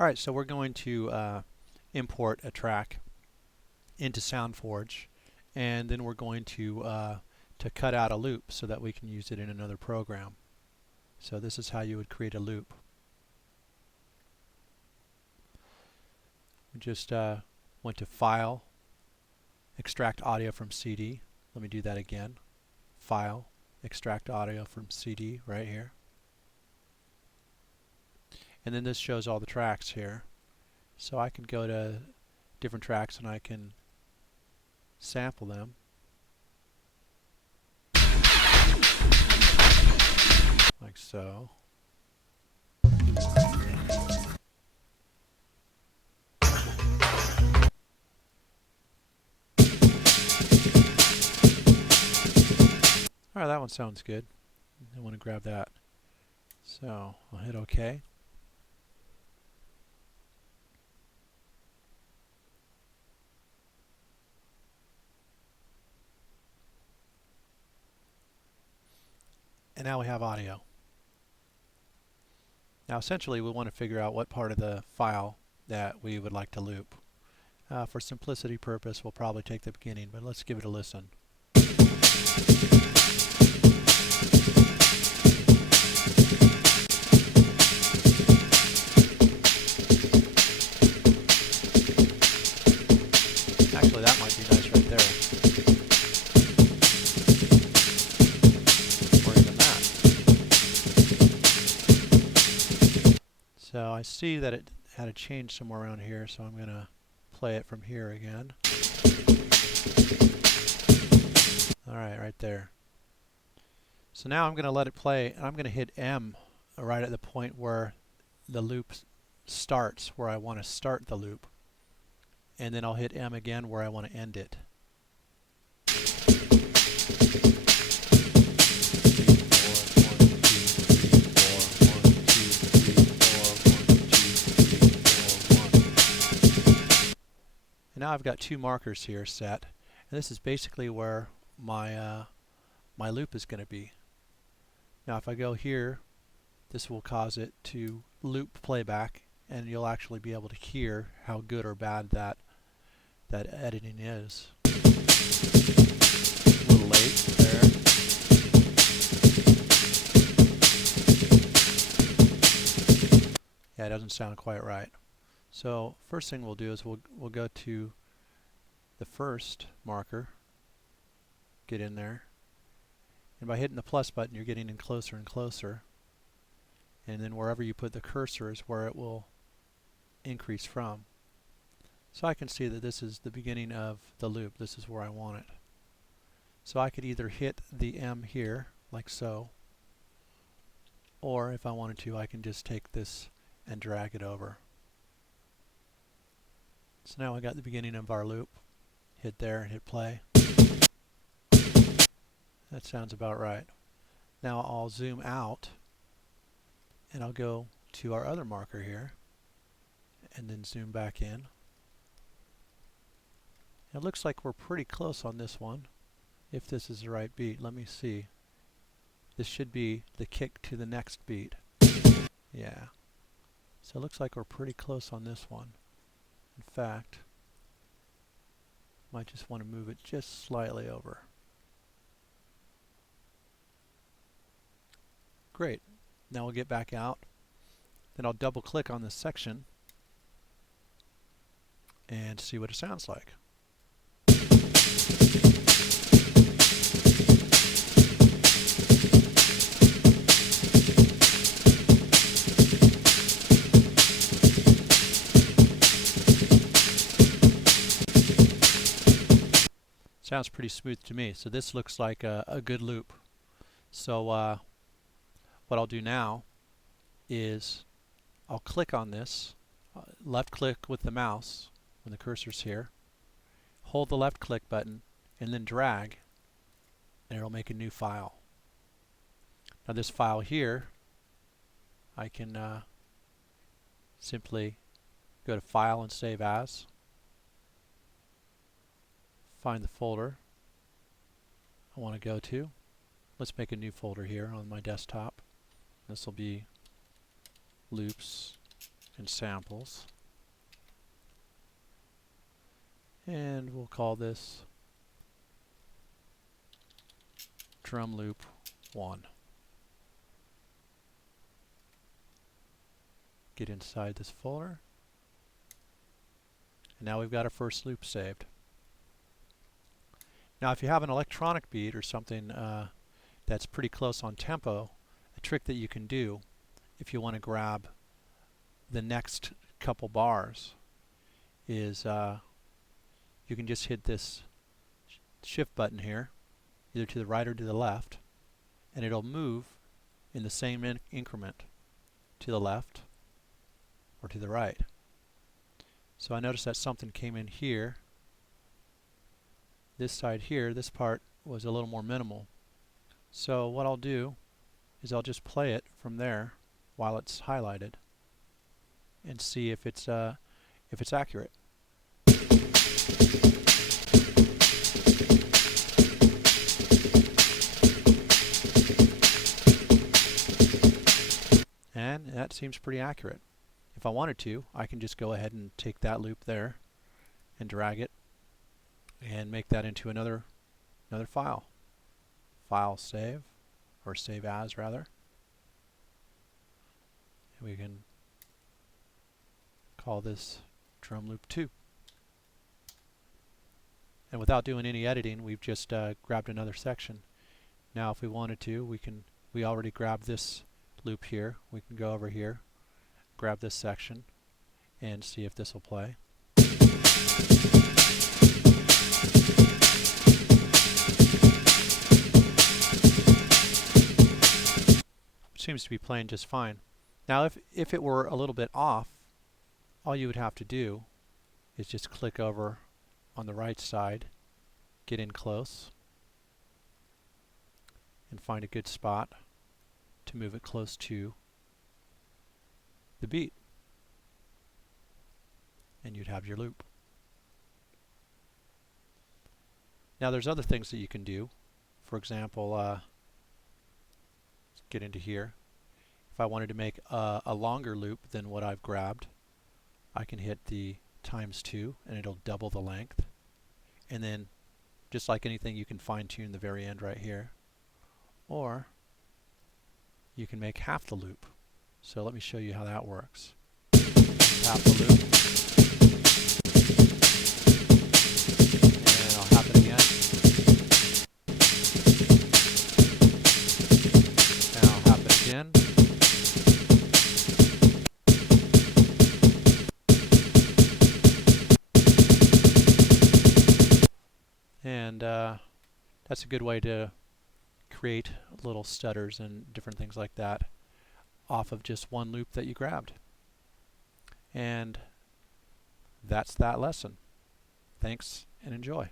Alright, so we're going to import a track into SoundForge, and then we're going to cut out a loop so that we can use it in another program. So this is how you would create a loop. We just went to File, Extract Audio from CD. Let me do that again. File, Extract Audio from CD right here. And then this shows all the tracks here. So I can go to different tracks and I can sample them. Like so. Alright, that one sounds good. I want to grab that. So I'll hit OK. And now we have audio. Now essentially we want to figure out what part of the file that we would like to loop. For simplicity purpose we'll probably take the beginning, but let's give it a listen. Actually that might be nice right there. So I see that it had a change somewhere around here, so I'm going to play it from here again. Alright, right there. So now I'm going to let it play, and I'm going to hit M right at the point where the loop starts, where I want to start the loop. And then I'll hit M again where I want to end it. And now I've got two markers here set, and this is basically where my my loop is going to be. Now if I go here, this will cause it to loop playback, and you'll actually be able to hear how good or bad that editing is. A little late there. Yeah, it doesn't sound quite right. So first thing we'll do is we'll go to the first marker, get in there, and by hitting the plus button you're getting in closer and closer, and then wherever you put the cursor is where it will increase from. So I can see that this is the beginning of the loop. This is where I want it. So I could either hit the M here like so, or if I wanted to I can just take this and drag it over. So now I got the beginning of our loop. Hit there and hit play. That sounds about right. Now I'll zoom out and I'll go to our other marker here and then zoom back in. It looks like we're pretty close on this one. If this is the right beat, let me see. This should be the kick to the next beat. Yeah. So it looks like we're pretty close on this one. In fact, might just want to move it just slightly over. Great. Now we'll get back out. Then I'll double click on this section and see what it sounds like. Sounds pretty smooth to me. So this looks like a good loop. So what I'll do now is I'll click on this, left click with the mouse when the cursor's here, hold the left click button and then drag, and it'll make a new file. Now this file here, I can simply go to File and Save As. Find the folder I want to go to. Let's make a new folder here on my desktop. This will be loops and samples. And we'll call this drum loop 1. Get inside this folder. And now we've got our first loop saved. Now if you have an electronic beat or something that's pretty close on tempo, a trick that you can do if you want to grab the next couple bars is you can just hit this shift button here, either to the right or to the left, and it'll move in the same increment to the left or to the right. So I noticed that something came in here. This side here, this part was a little more minimal. So what I'll do is I'll just play it from there while it's highlighted and see if it's accurate. And that seems pretty accurate. If I wanted to, I can just go ahead and take that loop there and drag it and make that into another file. File save, or save as rather. And we can call this drum loop 2. And without doing any editing, we've just grabbed another section. Now if we wanted to, we already grabbed this loop here. We can go over here, grab this section, and see if this will play. Seems to be playing just fine. Now if it were a little bit off, all you would have to do is just click over on the right side, get in close, and find a good spot to move it close to the beat, and you'd have your loop. Now there's other things that you can do. For example, let's get into here. If I wanted to make a longer loop than what I've grabbed, I can hit the ×2 and it'll double the length. And then, just like anything, you can fine-tune the very end right here. Or you can make half the loop. So let me show you how that works. Half the loop. And I'll half it again. And I'll half it again. And that's a good way to create little stutters and different things like that off of just one loop that you grabbed. And that's that lesson. Thanks and enjoy.